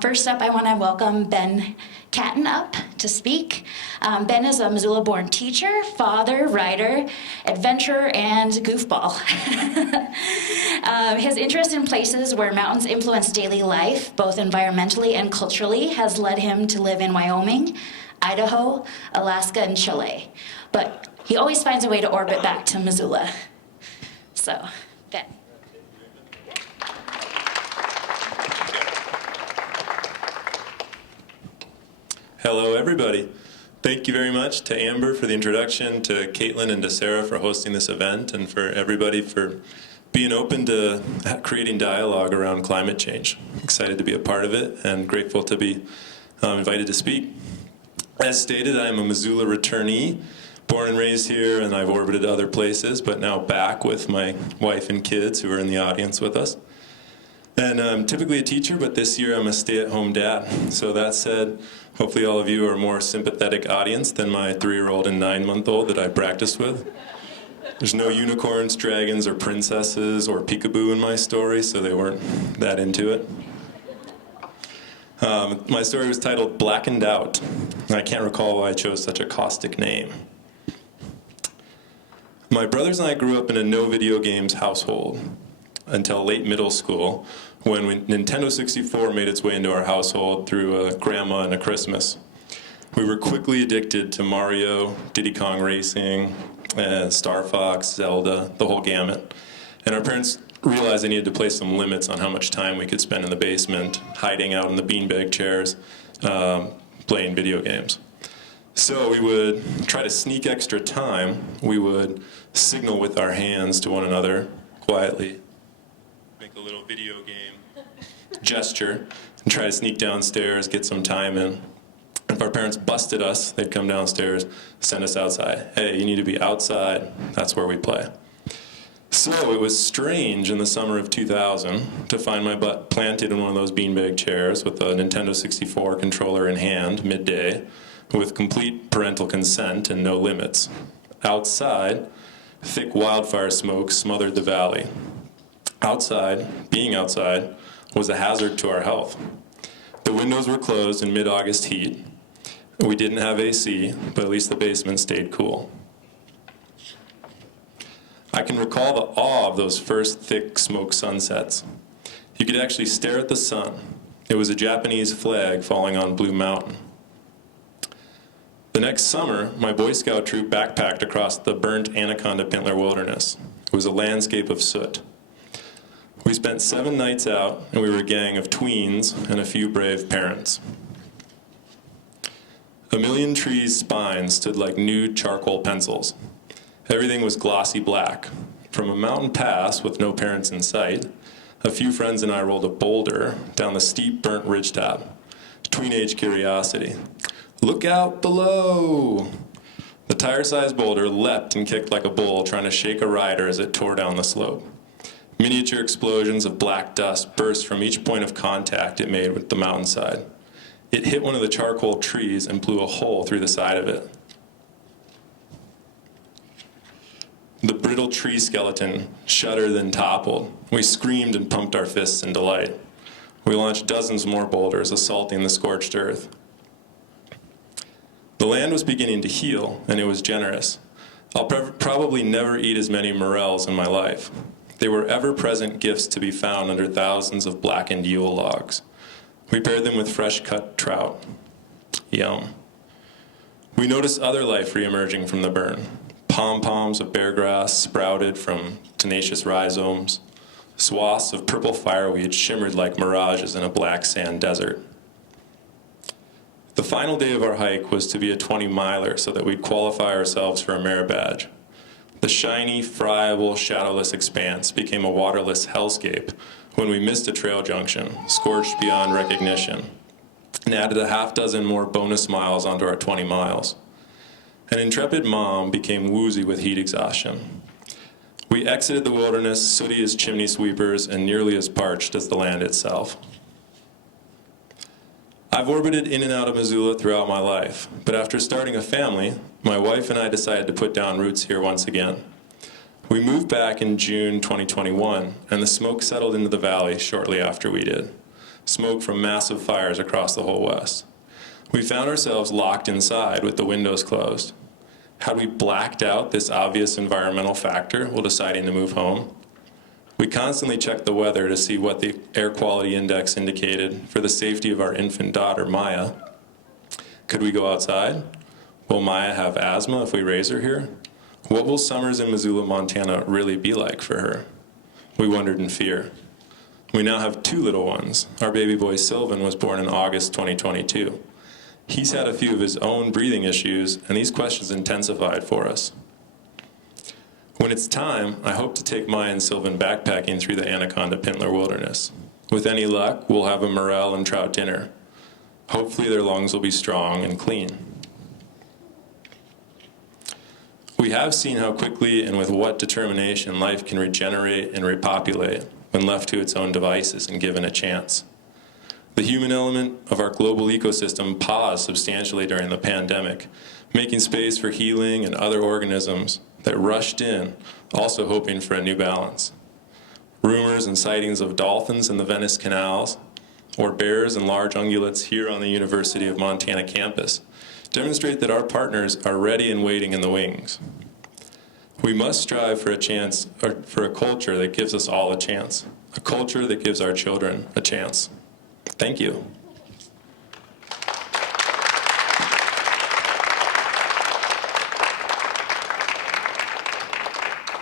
First up, I want to welcome Ben Catton up to speak. Ben is a Missoula-born teacher, father, writer, adventurer, and goofball. His interest in places where mountains influence daily life, both environmentally and culturally, has led him to live in Wyoming, Idaho, Alaska, and Chile. But he always finds a way to orbit back to Missoula. So, Ben. Hello, everybody. Thank you very much to Amber for the introduction, to Caitlin and to Sarah for hosting this event, and for everybody for being open to creating dialogue around climate change. Excited to be a part of it and grateful to be invited to speak. As stated, I'm a Missoula returnee, born and raised here, and I've orbited other places, but now back with my wife and kids who are in the audience with us. And I'm typically a teacher, but this year I'm a stay-at-home dad. So that said, hopefully all of you are a more sympathetic audience than my 3-year-old and 9-month-old that I practiced with. There's no unicorns, dragons, or princesses, or peekaboo in my story, so they weren't that into it. My story was titled Blackened Out. I can't recall why I chose such a caustic name. My brothers and I grew up in a no video games household until late middle school, when Nintendo 64 made its way into our household through a grandma and a Christmas. We were quickly addicted to Mario, Diddy Kong Racing, Star Fox, Zelda, the whole gamut. And our parents realized they needed to place some limits on how much time we could spend in the basement, hiding out in the beanbag chairs, playing video games. So we would try to sneak extra time. We would signal with our hands to one another quietly, make a little video game gesture, and try to sneak downstairs, get some time in. If our parents busted us, they'd come downstairs, send us outside. Hey, you need to be outside. That's where we play. So it was strange in the summer of 2000 to find my butt planted in one of those beanbag chairs with a Nintendo 64 controller in hand, midday, with complete parental consent and no limits. Outside, thick wildfire smoke smothered the valley. Outside, being outside, was a hazard to our health. The windows were closed in mid-August heat. We didn't have AC, but at least the basement stayed cool. I can recall the awe of those first thick smoke sunsets. You could actually stare at the sun. It was a Japanese flag falling on Blue Mountain. The next summer, my Boy Scout troop backpacked across the burnt Anaconda Pintler Wilderness. It was a landscape of soot. We spent 7 nights out, and we were a gang of tweens and a few brave parents. A million trees' spines stood like nude charcoal pencils. Everything was glossy black. From a mountain pass with no parents in sight, a few friends and I rolled a boulder down the steep burnt ridgetop. Tween-age curiosity. Look out below! The tire-sized boulder leapt and kicked like a bull, trying to shake a rider as it tore down the slope. Miniature explosions of black dust burst from each point of contact it made with the mountainside. It hit one of the charcoal trees and blew a hole through the side of it. The brittle tree skeleton shuddered then toppled. We screamed and pumped our fists in delight. We launched dozens more boulders, assaulting the scorched earth. The land was beginning to heal, and it was generous. I'll probably never eat as many morels in my life. They were ever-present gifts to be found under thousands of blackened Yule logs. We paired them with fresh-cut trout. Yum. We noticed other life re-emerging from the burn. Pom-poms of bear grass sprouted from tenacious rhizomes. Swaths of purple fireweed shimmered like mirages in a black sand desert. The final day of our hike was to be a 20-miler so that we'd qualify ourselves for a merit badge. The shiny, friable, shadowless expanse became a waterless hellscape when we missed a trail junction, scorched beyond recognition, and added a half-dozen more bonus miles onto our 20 miles. An intrepid mom became woozy with heat exhaustion. We exited the wilderness, sooty as chimney sweepers and nearly as parched as the land itself. I've orbited in and out of Missoula throughout my life, but after starting a family, my wife and I decided to put down roots here once again. We moved back in June 2021, and the smoke settled into the valley shortly after we did. smoke from massive fires across the whole West. We found ourselves locked inside with the windows closed. Had we blacked out this obvious environmental factor while deciding to move home? We constantly checked the weather to see what the air quality index indicated for the safety of our infant daughter, Maya. Could we go outside? Will Maya have asthma if we raise her here? What will summers in Missoula, Montana really be like for her? We wondered in fear. We now have 2 little ones. Our baby boy Sylvan was born in August 2022. He's had a few of his own breathing issues, and these questions intensified for us. When it's time, I hope to take Maya and Sylvan backpacking through the Anaconda Pintler Wilderness. With any luck, we'll have a morel and trout dinner. Hopefully their lungs will be strong and clean. We have seen how quickly and with what determination life can regenerate and repopulate when left to its own devices and given a chance. The human element of our global ecosystem paused substantially during the pandemic, making space for healing and other organisms that rushed in, also hoping for a new balance. Rumors and sightings of dolphins in the Venice canals, or bears and large ungulates here on the University of Montana campus, demonstrate that our partners are ready and waiting in the wings. We must strive for a culture that gives us all a chance, a culture that gives our children a chance. Thank you.